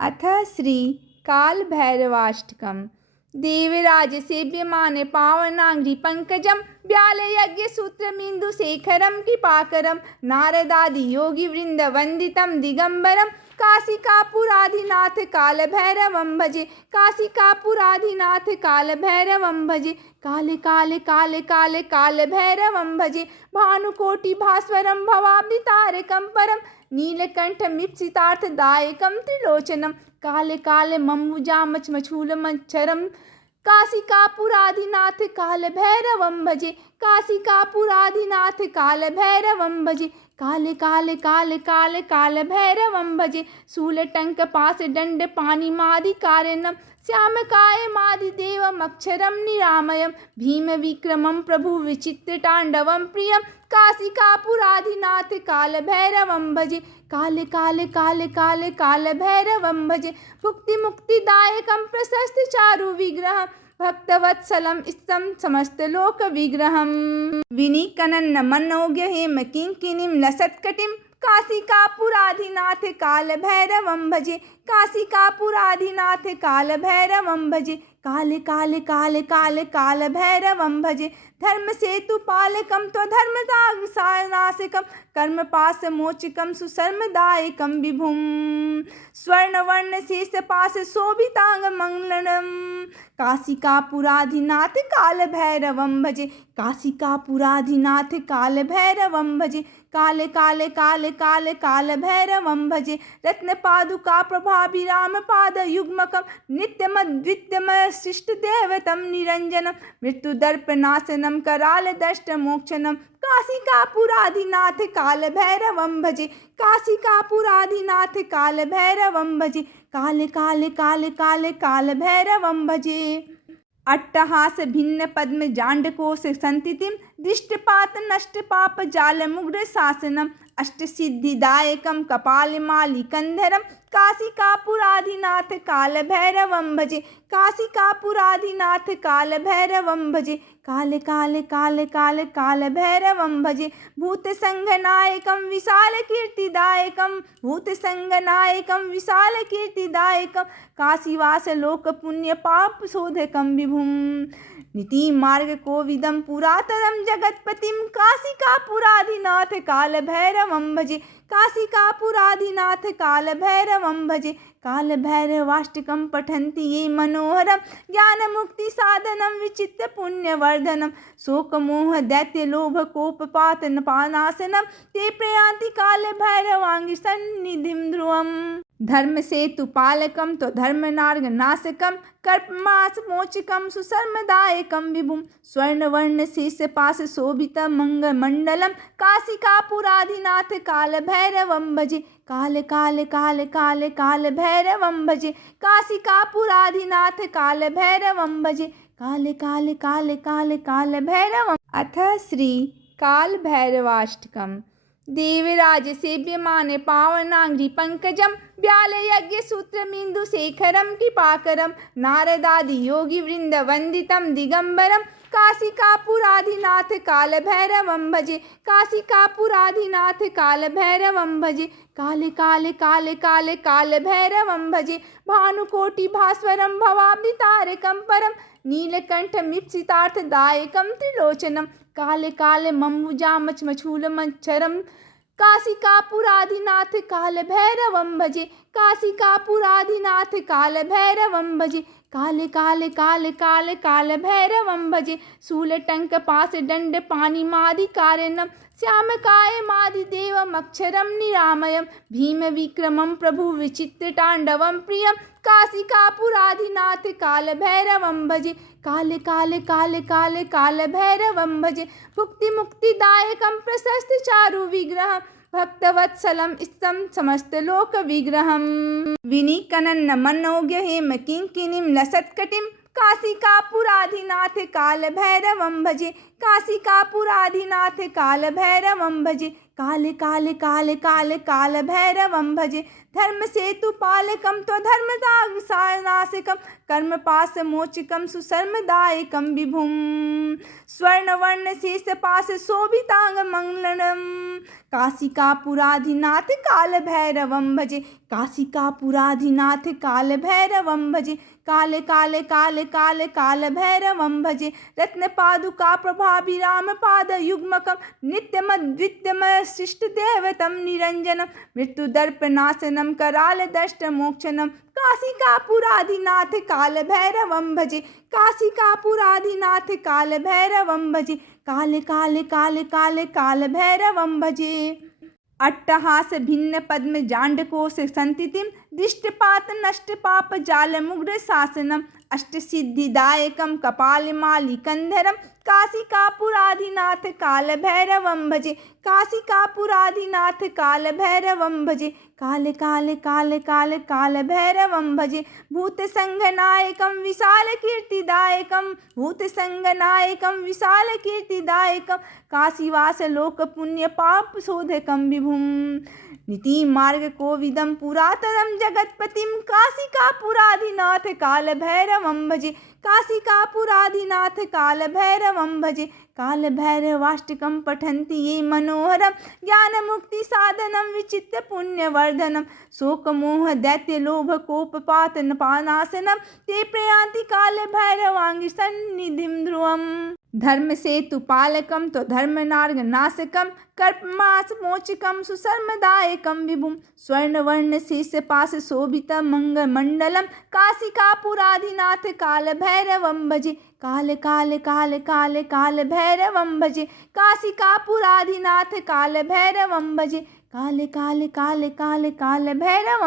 अथ श्री कालभैरवाष्टकम्। देवराज सेव्यमाने पावनांघ्रि पंकजं व्यालयज्ञसूत्रमिन्दुशेखरं कृपाकरं नारदादि योगिवृन्द वन्दितं दिगंबरं काशिकापुराधिनाथ कालभैरवं भजे। काशिकापुराधिनाथ कालभैरवं भजे। काले काले काले काले कालभैरवं भजे। भानुकोटिभास्वरं भवाब्धितारकं परं नीलकण्ठमीप्सितार्थदायकं त्रिलोचनं काले काले मम्बुजामचमचूलमच्छरं काशिकापुराधिनाथ कालभैरवं भजे। काशिकापुराधिनाथ कालभैरवं भजे। काले काले काले काले कालभैरवं भजे। शूलटङ्कपाशदण्डपाणिमादिकारणं श्यामकायमादिदेवमक्षरं निरामयं भीमविक्रमं प्रभुविचित्रताण्डवं प्रियं काशिकापुराधिनाथ कालभैरवं भजे। काले काले काले काले कालभैरवं भजे। भुक्तिमुक्तिदायकं प्रशस्तचारु विग्रहं भक्तवत्सलं स्तं समस्तलोकविग्रहं विनीकनन्नमनोज्ञ हेमकिङ्किणीं लसत्कटिं काशिकापुराधिनाथ कालभैरवं भजे। काशिकापुराधिनाथ कालभैरवं भजे। काले काले काले काले कालभैरवं भजे। धर्मसेतुपालकं त्वधर्मनाशकं कर्मपाशमोचकं सुशर्मदायकं विभुं स्वर्णवर्णशेषपाशशोभिताङ्गमङ्गलं काशिकापुराधिनाथ कालभैरवं भजे। काशिकापुराधिनाथ कालभैरवं भजे। काले काले काले काले कालभैरवं भजे। रत्नपादुका प्रभाभिरामपादयुग्मकं नित्यमद्वितीयमशिष्टदैवतं निरञ्जनं मृत्युदर्पनाशनं करालदष्टमोक्षणं काशिकापुराधिनाथ कालभैरवं भजे। काशिकापुराधिनाथ कालभैरवं भजे। काले काले काले काले कालभैरवं भजे। अट्टहास भिन्न पद्म जाण्डकोश संतितिं दृष्टपातनष्टपापजालमुग्रशासनम् अष्टसिद्धिदायकं कपालमालिकन्धरं काशिकापुराधिनाथ कालभैरवं भजे। काशिकापुराधिनाथ कालभैरवं भजे। काले काले काले काले कालभैरवं भजे। भूतसंघनायकं विशालकीर्तिदायकं भूतसंघनायकं विशालकीर्तिदायकं काशीवासलोकपुण्यपापशोधकं विभुं नीतिमार्गकोविदं पुरातनं जगत्पतिं काशिकापुराधिनाथ कालभैरवं भजे। काशिकापुराधिनाथ कालभैरवं भजे। कालभैरवाष्टकं पठन्ति ये मनोहरं ज्ञानमुक्तिसाधनं विचित्रपुण्यवर्धनं शोकमोहदैत्यलोभकोपपातनपानाशनं ते प्रयान्ति कालभैरवाङ्घ्रिसन्निधिं ध्रुवम् धर्मसेतुपालकं त्वधर्मनार्गनाशकं कर्पमासमोचकं सुशर्मदायकं विभुं स्वर्णवर्णशेषपाशशोभितमङ्गलमण्डलं काशिकापुराधिनाथ कालभैरवं भजे। काले काले काले काले कालभैरवं भजे। काशिकापुराधिनाथ कालभैरवं भजे। काले काले काले काले कालभैरवम्। अथ श्री कालभैरवाष्टकम्। देवराज सेव्यमाने पावनांघ्रि पंकजं व्यालयज्ञसूत्रमिन्दुशेखरं कृपाकरं नारदादि योगिवृन्द वन्दितं दिगंबरं काशिकापुराधिनाथ कालभैरवं भजे। काशिकापुराधिनाथ कालभैरवं भजे। काले काले काले काले कालभैरवं भजे। भानुकोटिभास्वरं भवाब्धितारकं परं नीलकण्ठमीप्सितार्थदायकं त्रिलोचनं काले काले मम्बुजामचमचूलमच्छरं काशिकापुराधिनाथ कालभैरवं भजे। काशिकापुराधिनाथ कालभैरवं भजे। काले काले काले काले कालभैरवं भजे। शूलटङ्कपाशदण्डपाणिमादिकारणं श्यामकायमादिदेवमक्षरं निरामयं भीमविक्रमं प्रभुविचित्रताण्डवं प्रियं काशिकापुराधिनाथ कालभैरवं भजे। काले काले काले काले कालभैरवं भजे। भुक्तिमुक्तिदायकं प्रशस्तचारु विग्रहं भक्तवत्सलं स्तं समस्तलोकविग्रहं विनीकनन्नमनोज्ञ हेमकिङ्किणीं लसत्कटिं काशिकापुराधिनाथ कालभैरवं भजे। काशिकापुराधिनाथ कालभैरवं भजे। काले काले काले काले काल भैरवं भजे धर्म सेतु पालकं त्वधर्मदानाशकं कर्म पास मोचकं सुशर्मदायकं विभुं स्वर्णवर्ण शेष पास शोभितांग मंगलम काशिकापुराधिनाथ काल भैरवं भजे काशिकापुराधिनाथ काल भैरवं भजे काले काले काले काले काल भैरवं भजे रत्न पादुका प्रभाभिराम पाद युग्मकं नित्यमद्वितीयमशिष्ट देवतं निरंजनं मृत्युदर्पनाशनं कराल दष्ट मोक्षणं काशिकापुराधिनाथ काल भैरवं भजे काशिकापुराधिनाथ काल भैरवं भजे काले काले काले काले काल भैरवं भजे अट्टहास भिन्न पद्म जांडकोश संतितिम दृष्टपात नष्ट पाप जाल मुग्र शासनम अष्ट सिद्धिदायकम कपालमाली कंधरम काशिकापुराधिनाथ काल भैरवं भजे काशिकापुराधिनाथ काल भैरवं भजे काले काले काले काले काल भैरवं भजे भूत संघनायकं विशाल कीर्तिदायकं भूत संघनायकं विशाल कीर्तिदायकं काशीवास लोक पुण्य पाप शोधकं विभुं नीति मार्ग कोविदं पुरातनं जगत्पतिं काशिकापुराधिनाथ काल भैरवं भजे काशिकापुराधिनाथ काल भैरवं भजे काल भैरवाष्टकं पठन्ति ये मनोहरं ज्ञानमुक्ति साधनं विचित्य पुण्यवर्धनं शोकमोह दैत्य लोभ कोपपात पानाशनं ते प्रयान्ति काल भैरवांगी सन्निधिं ध्रुवम् धर्म सेतु पालकं तो धर्मनार्गनाशकं कर्पमास मोचकं सुशर्मदायकं विभुं स्वर्णवर्ण शेषपाश शोभितं मंगलमण्डलं काशिकापुराधिनाथ काल भैरवं भजे काल काल काल काल काल भैरवं भजे काशिकापुराधिनाथ काल भैरवं भजे काले काले काले काले काल भैरवं